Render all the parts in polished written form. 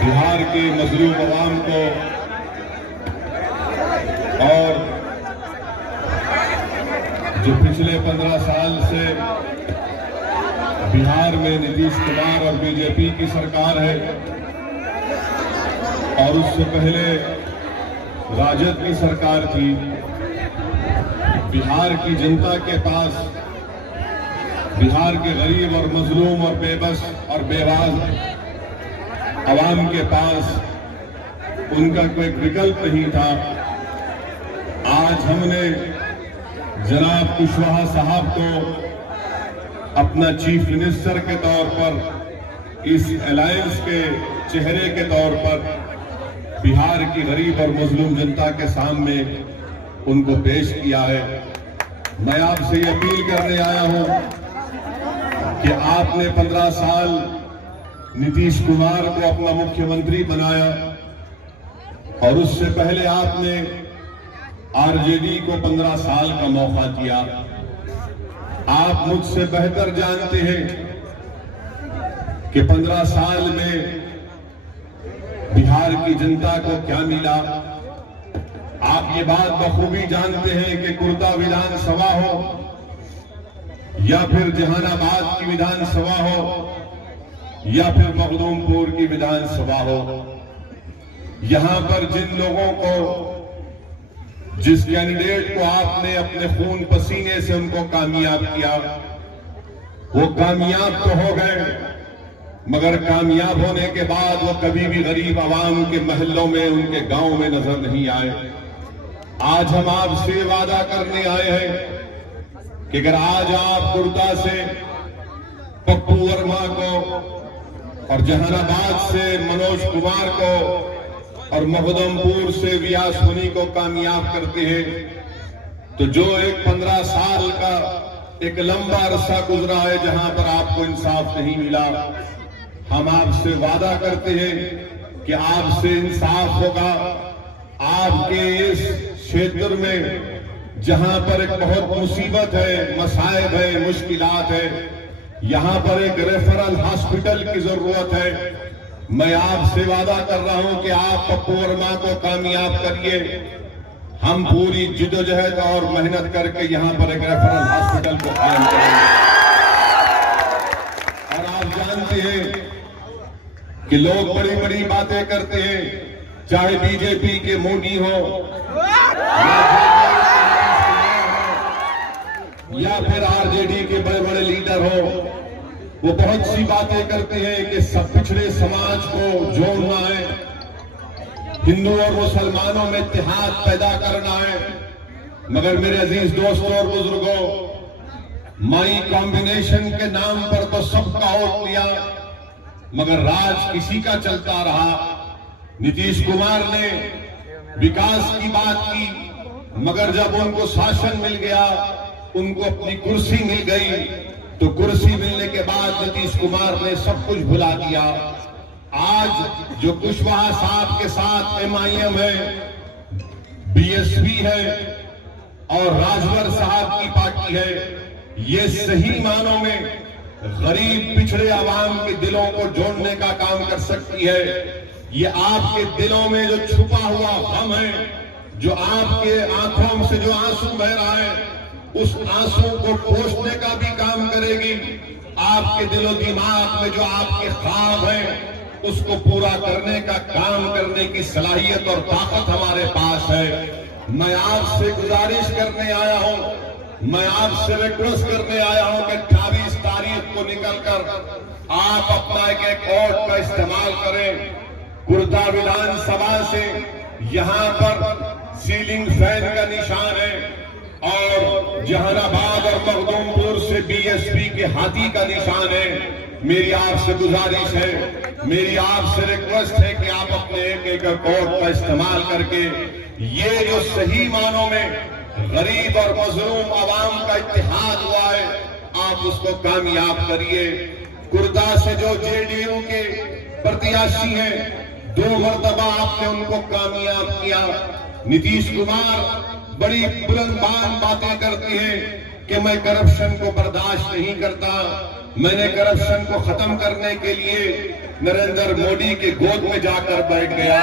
बिहार के मजलूम अवाम को और जो पिछले 15 साल से बिहार में नीतीश कुमार और बीजेपी की सरकार है और उससे पहले राजद की सरकार थी, बिहार की जनता के पास, बिहार के गरीब और मजलूम और बेबस और बेवाज अवाम के पास उनका कोई विकल्प नहीं था। आज हमने जनाब कुशवाहा साहब को अपना चीफ मिनिस्टर के तौर पर, इस अलायंस के चेहरे के तौर पर बिहार की गरीब और मजलूम जनता के सामने उनको पेश किया है। मैं आपसे ये अपील करने आया हूं कि आपने 15 साल नीतीश कुमार को अपना मुख्यमंत्री बनाया और उससे पहले आपने आरजेडी को 15 साल का मौका दिया। आप मुझसे बेहतर जानते हैं कि 15 साल में बिहार की जनता को क्या मिला। आप ये बात बखूबी जानते हैं कि कुर्ता विधानसभा हो या फिर जहानाबाद की विधानसभा हो या फिर मखदूमपुर की विधानसभा हो, यहां पर जिन लोगों को, जिस कैंडिडेट को आपने अपने खून पसीने से उनको कामयाब किया, वो कामयाब तो हो गए, मगर कामयाब होने के बाद वो कभी भी गरीब आवाम के महलों में, उनके गांव में नजर नहीं आए। आज हम आपसे वादा करने आए हैं कि अगर आज आप कुर्ता से पप्पू वर्मा को और जहानाबाद से मनोज कुमार को और मखदूमपुर से व्यास मुनि को कामयाब करते हैं, तो जो एक 15 साल का एक लंबा अरसा गुजरा है जहां पर आपको इंसाफ नहीं मिला, हम आपसे वादा करते हैं कि आपसे इंसाफ होगा। आपके इस क्षेत्र में जहां पर एक बहुत मुसीबत है, मसाइब है, मुश्किलात है, यहां पर एक रेफरल हॉस्पिटल की जरूरत है। मैं आपसे वादा कर रहा हूं कि आप पप्पू वर्मा को कामयाब करिए। हम पूरी जिदोजहद और मेहनत करके यहां पर एक रेफरल हॉस्पिटल को कायम करेंगे। और आप जानते हैं कि लोग बड़ी बड़ी बातें करते हैं, चाहे बीजेपी के मोदी हो या फिर आरजेडी के बड़े बड़े लीडर हो, वो बहुत सी बातें करते हैं कि सब पिछड़े समाज को जोड़ना है, हिंदू और मुसलमानों में इत्तेहाद पैदा करना है। मगर मेरे अजीज दोस्तों और बुजुर्गों, माई कॉम्बिनेशन के नाम पर तो सबका वोट लिया, मगर राज किसी का चलता रहा। नीतीश कुमार ने विकास की बात की, मगर जब उनको शासन मिल गया, उनको अपनी कुर्सी मिल गई, तो कुर्सी मिलने के बाद नीतीश कुमार ने सब कुछ भुला दिया। आज जो कुशवाहा साहब के साथ MIM है, BSP है और राजभर साहब की पार्टी है, ये सही मानों में गरीब पिछड़े आवाम के दिलों को जोड़ने का काम कर सकती है। ये आपके दिलों में जो छुपा हुआ गम है, जो आपके आंखों से जो आंसू बह रहा है, उस आंसू को पोंछने का भी काम करेगी। आपके दिलो दिमाग में जो आपके ख्वाब हैं, उसको पूरा करने का काम करने की सलाहियत और ताकत हमारे पास है। मैं आपसे गुजारिश करने आया हूं, मैं आपसे रिक्वेस्ट करने आया हूं कि 28 तारीख को निकलकर आप अपना एक वोट का इस्तेमाल करें। कुर्ता विधानसभा से यहां पर सीलिंग फैन का निशान है और जहानाबाद और मखदूमपुर से BSP के हाथी का निशान है। मेरी आपसे गुजारिश है, मेरी आपसे रिक्वेस्ट है कि आप अपने एक वोट का इस्तेमाल करके ये जो सही मानों में गरीब और मजलूम आवाम का इत्तेहाद हुआ है, आप उसको कामयाब करिए। कुर्ता से जो JDU के प्रत्याशी हैं, 2 मरतबा आपने उनको कामयाब किया। नीतीश कुमार बड़ी बुलंदबान बातें करती हैं कि मैं करप्शन को बर्दाश्त नहीं करता, मैंने करप्शन को खत्म करने के लिए नरेंद्र मोदी के गोद में जाकर बैठ गया।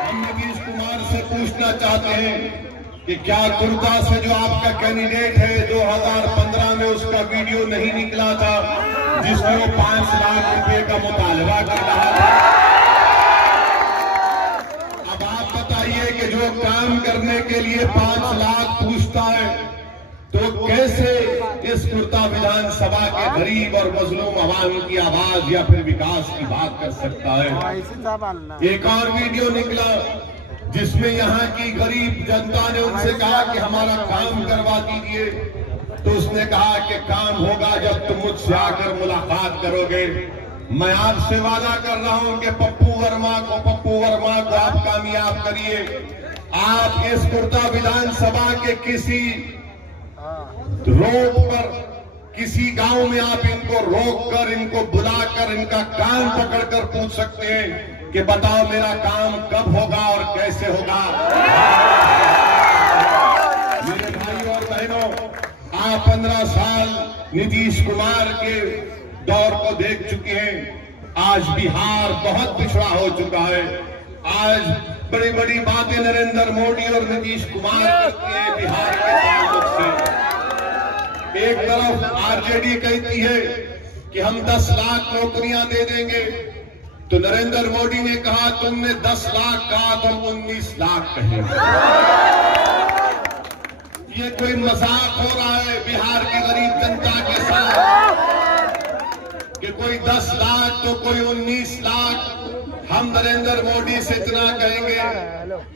हम नीतीश कुमार से पूछना चाहते हैं कि क्या कुर्ता से जो आपका कैंडिडेट है 2015 में उसका वीडियो नहीं निकला था जिसमें वो 5 लाख रुपए का मुतालबा कर रहा था? अब आप बताइए कि जो काम करने के लिए 5 लाख पूछता है तो कैसे इस कुर्ता विधानसभा के गरीब और मजलूम आवाम की आवाज या फिर विकास की बात कर सकता है? एक और वीडियो निकला जिसमें यहाँ की गरीब जनता ने उनसे कहा कि हमारा काम करवा दीजिए, तो उसने कहा कि काम होगा जब तुम मुझसे आकर मुलाकात करोगे। मैं आपसे वादा कर रहा हूं कि पप्पू वर्मा को आप कामयाब करिए। आप इस कुर्ता विधानसभा के किसी रोड पर, किसी गांव में आप इनको रोककर, इनको बुलाकर, इनका कान पकड़कर पूछ सकते हैं कि बताओ मेरा काम कब होगा और कैसे होगा। मेरे भाइयों और बहनों, आप 15 साल नीतीश कुमार के दौर को देख चुके हैं। आज बिहार बहुत पिछड़ा हो चुका है। आज बड़ी बड़ी बातें नरेंद्र मोदी और नीतीश कुमार करते हैं बिहार के ताल्लुक से। एक तरफ आरजेडी कहती है कि हम 10 लाख नौकरियां दे देंगे, तो नरेंद्र मोदी ने कहा तुमने 10 लाख कहा तो हम 19 लाख कहेंगे। ये कोई मजाक हो रहा है बिहार की गरीब जनता के साथ कि कोई 10 लाख तो कोई 19 लाख। हम नरेंद्र मोदी से इतना कहेंगे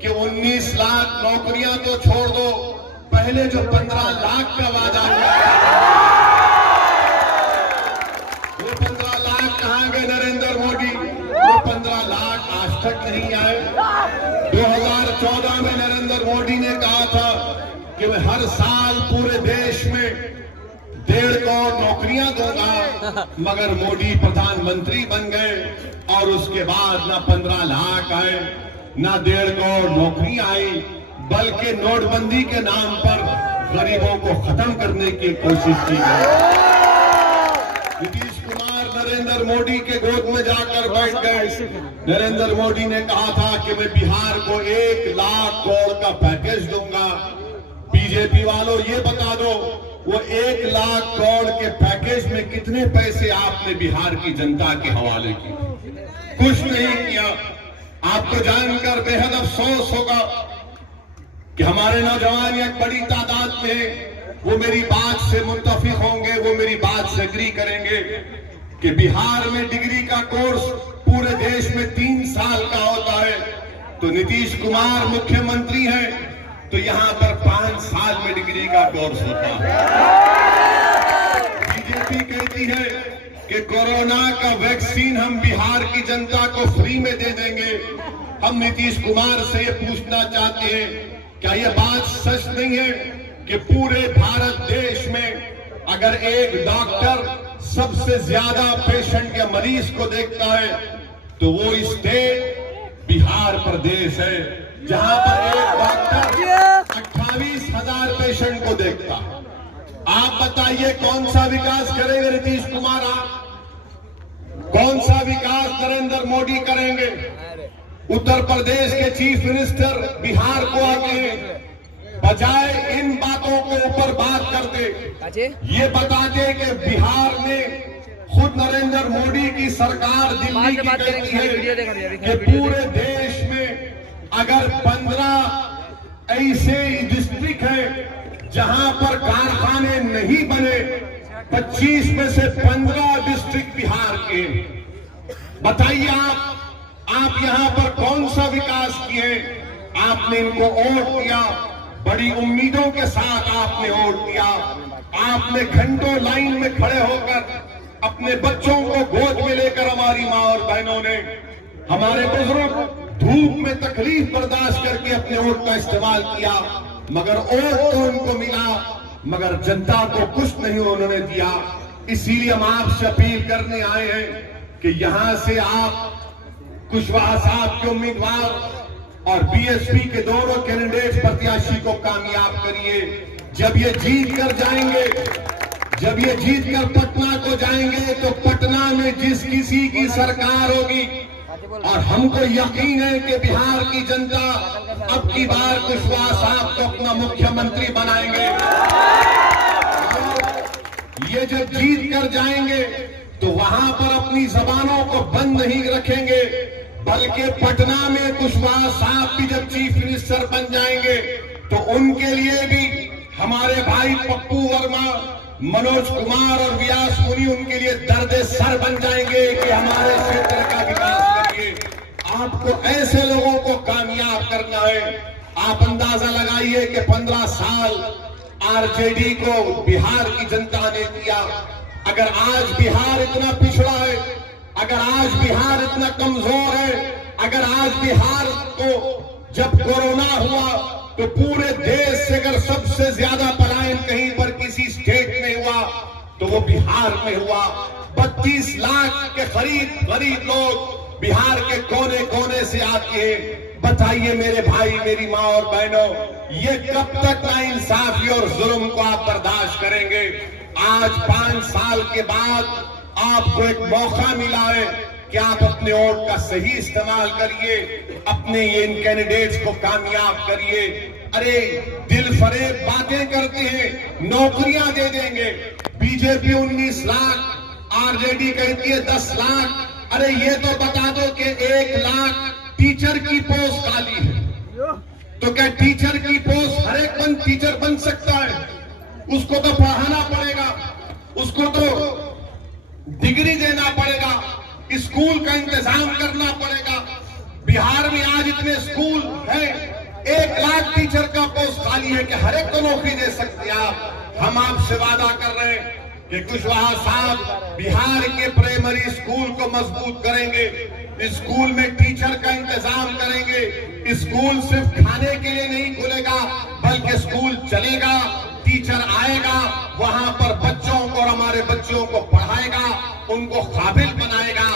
कि 19 लाख नौकरियां तो छोड़ दो, पहले जो 15 लाख का वादा हुआ वो 15 लाख कहां गए नरेंद्र मोदी? वो 15 लाख आज तक नहीं आए। 2014 में नरेंद्र मोदी ने कहा था कि मैं हर साल पूरे देश में 1.5 करोड़ नौकरियां दूंगा, मगर मोदी प्रधानमंत्री बन गए और उसके बाद ना 15 लाख आए, ना 1.5 करोड़ नौकरी आई, बल्कि नोटबंदी के नाम पर गरीबों को खत्म करने की कोशिश की गई। नीतीश कुमार नरेंद्र मोदी के गोद में जाकर बैठ गए। नरेंद्र मोदी ने कहा था कि मैं बिहार को 1 लाख करोड़ का पैकेज दूंगा। बीजेपी वालों ये बता दो, वो 1 लाख करोड़ के पैकेज में कितने पैसे आपने बिहार की जनता के हवाले किए? कुछ नहीं किया। आपको जानकर बेहद अफसोस होगा कि हमारे नौजवान एक बड़ी तादाद में वो मेरी बात से मुत्तफिक होंगे, वो मेरी बात से एग्री करेंगे कि बिहार में डिग्री का कोर्स पूरे देश में 3 साल का होता है, तो नीतीश कुमार मुख्यमंत्री हैं तो यहां पर 5 साल में डिग्री का कोर्स होता है। बीजेपी कहती है कि कोरोना का वैक्सीन हम बिहार की जनता को फ्री में दे देंगे। हम नीतीश कुमार से ये पूछना चाहते हैं, क्या यह बात सच नहीं है कि पूरे भारत देश में अगर एक डॉक्टर सबसे ज्यादा पेशेंट या मरीज को देखता है तो वो स्टेट बिहार प्रदेश है, जहां पर एक डॉक्टर 28,000 पेशेंट को देखता है। आप बताइए कौन सा विकास करेंगे नीतीश कुमार? आप कौन सा विकास नरेंद्र मोदी करेंगे? उत्तर प्रदेश के चीफ मिनिस्टर बिहार को आके बजाय इन बातों के ऊपर बात करते, ये बताते कि बिहार में खुद नरेंद्र मोदी की सरकार दिल्ली की कहती है कि पूरे देश में अगर 15 ऐसे डिस्ट्रिक्ट हैं जहां पर कारखाने नहीं बने, 25 में से 15 डिस्ट्रिक्ट बिहार के। बताइए आप यहां पर कौन सा विकास किए? आपने इनको वोट दिया, बड़ी उम्मीदों के साथ आपने वोट दिया। आपने घंटों लाइन में खड़े होकर अपने बच्चों को गोद में लेकर, हमारी मां और बहनों ने, हमारे बुजुर्ग धूप में तकलीफ बर्दाश्त करके अपने वोट का इस्तेमाल किया, मगर वोट तो उनको मिला, मगर जनता को कुछ नहीं उन्होंने दिया। इसीलिए हम आपसे अपील करने आए हैं कि यहां से आप कुशवाहा साहब के उम्मीदवार और बीएसपी के दोनों कैंडिडेट प्रत्याशी को कामयाब करिए। जब ये जीत कर जाएंगे जब ये जीत कर पटना को जाएंगे तो पटना में जिस किसी की सरकार होगी, और हमको यकीन है कि बिहार की जनता अब की बार कुशवाहा साहब को अपना मुख्यमंत्री बनाएंगे। ये जब जीत कर जाएंगे तो वहां पर अपनी जबानों को बंद नहीं रखेंगे, बल्कि पटना में कुशवाहा साहब भी जब चीफ मिनिस्टर बन जाएंगे तो उनके लिए भी हमारे भाई पप्पू वर्मा, मनोज कुमार और व्यास मुनि उनके लिए दर्द सर बन जाएंगे कि हमारे क्षेत्र का विकास करिए। आपको ऐसे लोगों को कामयाब करना है। आप अंदाजा लगाइए कि 15 साल आरजेडी को बिहार की जनता ने दिया। अगर आज बिहार इतना पिछड़ा है, अगर आज बिहार इतना कमजोर है, अगर आज बिहार को जब कोरोना हुआ तो पूरे देश से अगर सबसे ज्यादा पलायन कहीं पर किसी स्टेट में हुआ तो वो बिहार में हुआ। 32 लाख के करीब लोग बिहार के कोने कोने से आते हैं। बताइए मेरे भाई, मेरी माँ और बहनों, ये कब तक नाइंसाफी और जुल्म को आप बर्दाश्त करेंगे? आज 5 साल के बाद आपको एक मौका मिला है कि आप अपने वोट का सही इस्तेमाल करिए, अपने ये इन कैंडिडेट्स को कामयाब करिए। अरे दिल फरेब बातें करते हैं, नौकरियां दे देंगे। बीजेपी 19 लाख, आरजेडी कहती है 10 लाख। अरे ये तो बता दो कि 1 लाख टीचर की पोस्ट खाली है, तो क्या टीचर की पोस्ट हर एक टीचर बन सकता है? उसको तो पढ़ाना पड़ेगा, उसको तो डिग्री देना पड़ेगा, स्कूल का इंतजाम करना पड़ेगा। बिहार में आज इतने स्कूल हैं, 1 लाख टीचर का पोस्ट खाली है कि हर एक को नौकरी दे सकते हैं आप। हम आपसे वादा कर रहे हैं कि कुशवाहा साहब बिहार के प्राइमरी स्कूल को मजबूत करेंगे, स्कूल में टीचर का इंतजाम करेंगे। स्कूल सिर्फ खाने के लिए नहीं खुलेगा, बल्कि स्कूल चलेगा, टीचर आएगा, वहां पर बच्चों को और हमारे बच्चों को पढ़ाएगा, उनको काबिल बनाएगा।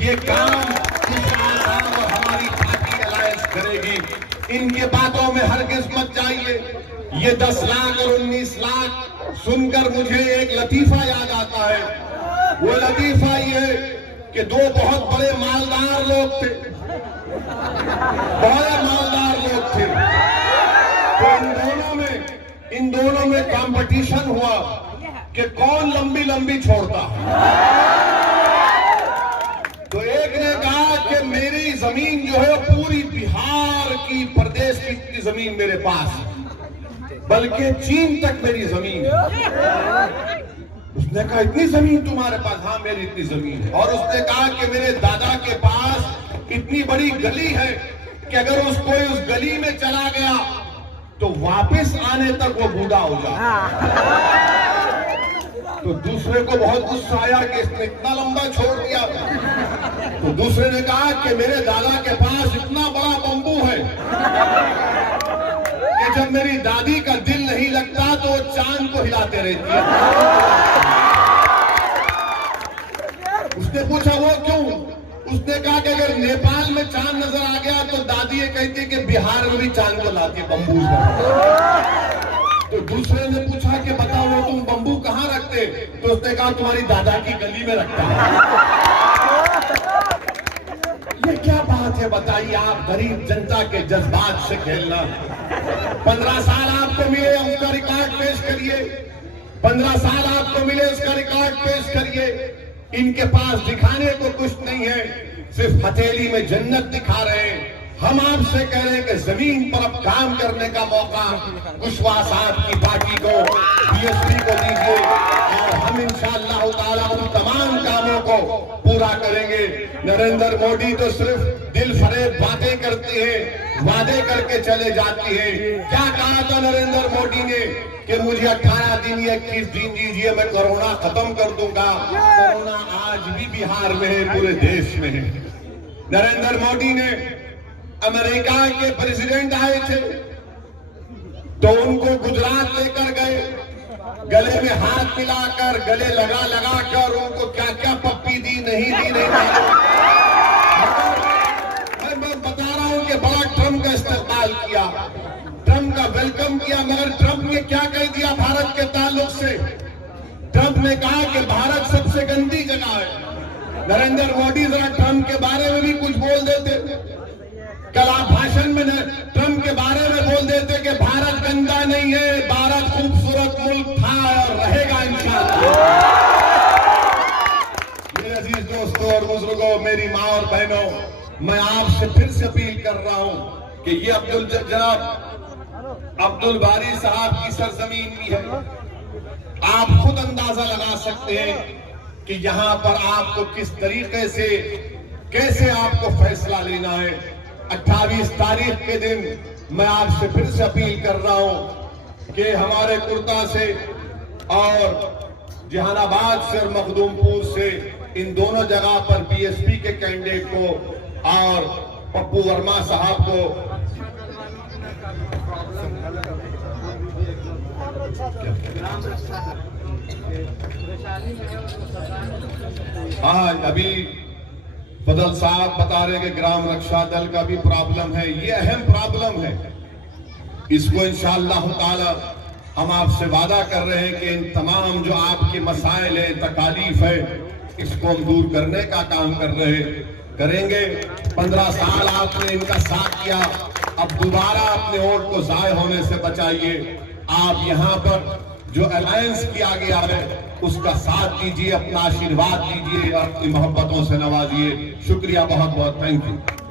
ये काम कुशवाहा साहब और हमारी पार्टी अलायंस करेगी। इनके बातों में हरगिज मत जाइए। ये 10 लाख और 19 लाख सुनकर मुझे एक लतीफा याद आता है। वो लतीफा ये कि 2 बहुत बड़े मालदार लोग थे, बड़े मालदार लोग थे, तो इन दोनों में कंपटीशन हुआ कि कौन लंबी लंबी छोड़ता। तो एक ने कहा कि मेरी जमीन जो है पूरी बिहार की, प्रदेश की इतनी जमीन मेरे पास है, बल्कि चीन तक मेरी जमीन है। उसने कहा इतनी जमीन तुम्हारे पास? हाँ मेरी इतनी जमीन है। और उसने कहा कि मेरे दादा के पास इतनी बड़ी गली है कि अगर कोई उस गली में चला गया तो वापस आने तक वो बूढ़ा हो जाए। तो दूसरे को बहुत गुस्सा आया कि इसने इतना लंबा छोड़ दिया। तो दूसरे ने कहा कि मेरे दादा के पास इतना बड़ा बंबू है कि जब मेरी दादी का दिल नहीं लगता तो वो चांद को हिलाते रहती है। उसने पूछा वो क्यों? उसने कहा कि अगर नेपाल में चांद नजर आ गया तो दादी ये कहती है कि बिहार में भी चांद को लाती है बंबू से। तो दूसरे ने पूछा कि बताओ वो तुम बंबू कहाँ रखते? तो उसने कहा तुम्हारी दादा की गली में रखता है। ये क्या बात है बताइए आप? गरीब जनता के जज्बात से खेलना। 15 साल आपको मिले, उसका रिकॉर्ड पेश करिए। 15 साल आपको मिले, उसका रिकॉर्ड पेश करिए। इनके पास दिखाने को कुछ नहीं है, सिर्फ हथेली में जन्नत दिखा रहे हैं। हम आपसे कह रहे हैं कि जमीन पर अब काम करने का मौका कुशवाहा साहब की पार्टी को, बीएसपी को दीजिए और हम इंशाअल्लाह ताला उन तमाम कामों को पूरा करेंगे। नरेंद्र मोदी तो सिर्फ दिल फरेब बातें करती है, वादे करके चले जाती है। क्या कहा था नरेंद्र मोदी ने कि मुझे 18 दिन या 21 दिन दीजिए, मैं कोरोना खत्म कर दूंगा। कोरोना आज भी बिहार में है, पूरे देश में है। नरेंद्र मोदी ने, अमेरिका के प्रेसिडेंट आए थे तो उनको गुजरात लेकर गए, गले में हाथ मिलाकर, गले लगा कर उनको क्या क्या पप्पी दी नहीं मालूम। मैं बता रहा हूं कि बड़ा ट्रंप का इस्तेमाल किया, ट्रंप का वेलकम किया, मगर ट्रंप ने क्या कह दिया भारत के ताल्लुक से? ट्रंप आपने कहा कि भारत सबसे गंदी जगह है। नरेंद्र मोदी जरा ट्रंप के बारे में भी कुछ बोल देते। कल आप भाषण में ट्रंप के बारे में बोल देते कि भारत गंदा नहीं है, भारत खूबसूरत मुल्क था और रहेगा इंशाअल्लाह। मेरे अजीज दोस्तों और बुजुर्गों, मेरी माँ और बहनों, मैं आपसे फिर से अपील कर रहा हूं कि ये जनाब अब्दुल बारी साहब की सरजमीन भी है। आप खुद अंदाजा लगा सकते हैं कि यहां पर आपको किस तरीके से कैसे आपको फैसला लेना है। 28 तारीख के दिन मैं आपसे फिर से अपील कर रहा हूं कि हमारे कुर्ता से और जहानाबाद से और मखदूमपुर से इन दोनों जगह पर बीएसपी के कैंडिडेट को और पप्पू वर्मा साहब को हाँ, अभी फजल साहब बता रहे कि ग्राम रक्षा दल का भी प्रॉब्लम है। ये अहम प्रॉब्लम है। इसको इंशाअल्लाह ताला हम आपसे वादा कर रहे हैं कि इन तमाम जो आपके मसाइल है, तकालीफ है, इसको हम दूर करने का काम करेंगे। 15 साल आपने इनका साथ किया, अब दोबारा अपने वोट को जाय होने से बचाइए। आप यहाँ पर जो अलायंस किया गया है उसका साथ दीजिए, अपना आशीर्वाद दीजिए और अपनी मोहब्बतों से नवाजिए। शुक्रिया, बहुत बहुत थैंक यू।